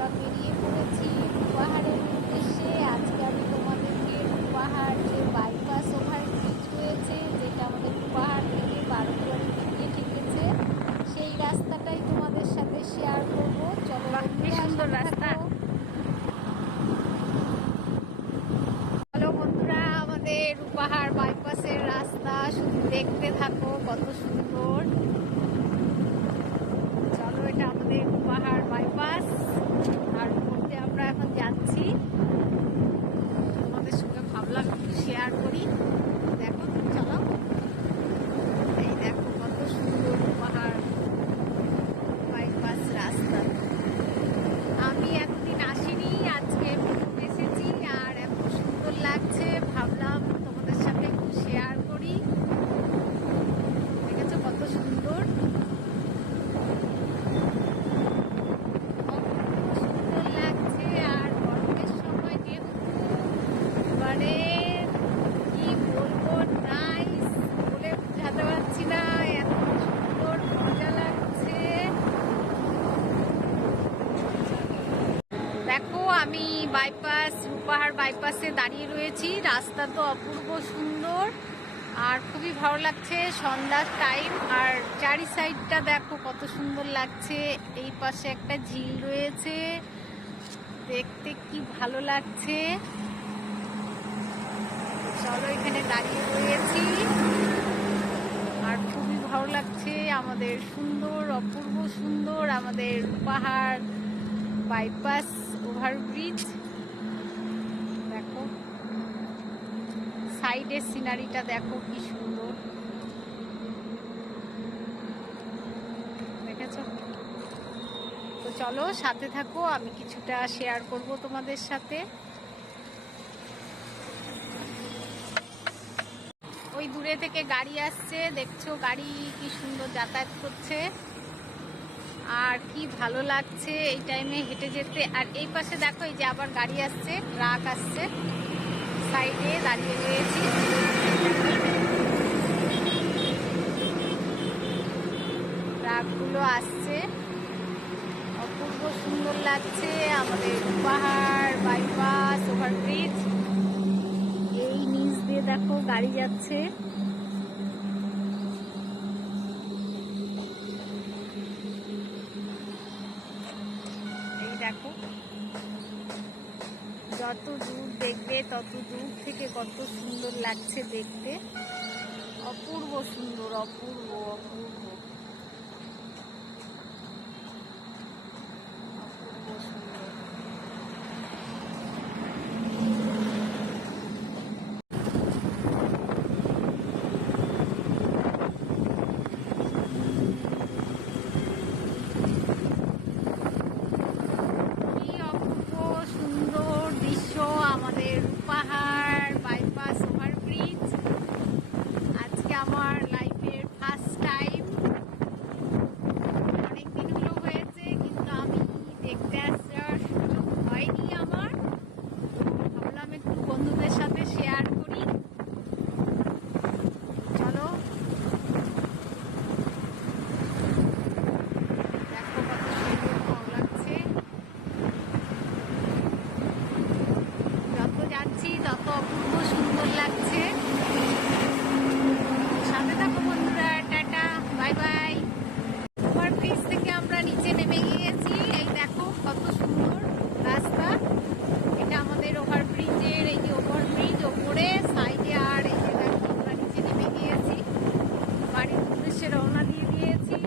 আমরা বেরিয়ে পড়েছি পাহাড়ের উদ্দেশ্যে। আজকে আমি তোমাদেরকে পাহাড় যে বাইপাস ওভারব্রিজ রয়েছে, যেটা আমাদের পাহাড় থেকে বারোয়ারি দিকে ঠেকেছে, সেই রাস্তাটাই তোমাদের সাথে শেয়ার করব। চলো বন্ধুরা, সুন্দর রাস্তা। চলো বন্ধুরা, আমাদের পাহাড় বাইপাসের রাস্তা শুধু দেখতে থাকো, কত সুন্দর। চলো, এটা আমাদের পাহাড় বাইপাস, আর মধ্যে আমরা এখন যাচ্ছি। তোমাদের সঙ্গে ভাবলাম একটু শেয়ার করি। দেখো, চলো, এই দেখো কত সুন্দর পাহাড় বাইপাস রাস্তা। আমি এতদিন আসিনি, আজকে প্রথম এসেছি, আর এত সুন্দর লাগছে, ভাবলাম তোমাদের সাথে একটু শেয়ার করি। দেখেছো কত সুন্দর, সুন্দর লাগছে। আর গরমের সময় যেহেতু মানে কি বলবো, নাইস বলে বোঝাতে পারছি না, এত সুন্দর মজা লাগছে। দেখো, আমি বাইপাস, রূপাহাড় বাইপাসে দাঁড়িয়ে রয়েছি। রাস্তা তো অপূর্ব সুন্দর আর খুবই ভালো লাগছে, সন্ধ্যার টাইম। আর চারি সাইডটা দেখো কত সুন্দর লাগছে। এই পাশে একটা ঝিল রয়েছে, দেখতে কি ভালো লাগছে। চলো, এখানে দাঁড়িয়ে রয়েছি আর খুবই ভালো লাগছে। আমাদের সুন্দর, অপূর্ব সুন্দর আমাদের পাহাড় বাইপাস ওভারব্রিজ। দেখো সাইডের সিনারিটা, দেখো কি সুন্দর, দেখেছো? তো চলো সাথে থাকো, আমি কিছুটা শেয়ার করব তোমাদের সাথে। ওই দূরে থেকে গাড়ি আসছে, দেখছো গাড়ি কি সুন্দর যাতায়াত করছে, আর কি ভালো লাগছে এই টাইমে হেঁটে যেতে। আর এই পাশে দেখো, এই যে আবার গাড়ি আসছে, ট্রাক আসছে, সাইডে দাঁড়িয়ে রয়েছি। ট্রাকগুলো আসছে, অপূর্ব সুন্দর লাগছে আমাদের পাহাড় বাইপাস ওভারব্রিজ। এই নিচ দিয়ে দেখো গাড়ি যাচ্ছে। এই দেখো, যত দূর দেখবে তত দূর থেকে কত সুন্দর লাগছে দেখতে, অপূর্ব সুন্দর, অপূর্ব অপূর্ব অপূর্ব সুন্দর। কি অপূর্ব সুন্দর দৃশ্য আমাদের পাহাড় বাইপাস ওভারব্রিজ। আজকে আমার লাইফের ফার্স্ট টাইম, অনেকদিন হলো হয়েছে, কিন্তু আমি দেখতে আসার সুযোগ হয়নি আমার। ভাবলাম একটু বন্ধুদের সাথে শেয়ার করি। চলো, দেখো কত সুন্দর ভালো লাগছে। যত যাচ্ছি তত অপূর্ব সুন্দর লাগছে। সাথে থাকো বন্ধুরা, টাটা, বাই বাই। ওভারব্রিজ থেকে আমরা নিচে নেমে গিয়েছি। এই দেখো কত সুন্দর রাস্তা। এটা আমাদের ওভারব্রিজের, এই যে ওভারব্রিজ ওপরে সাইডে, আর এই যে দেখো আমরা নিচে নেমে গিয়েছি, বাড়ির উদ্দেশ্যে রওনা দিয়ে দিয়েছি।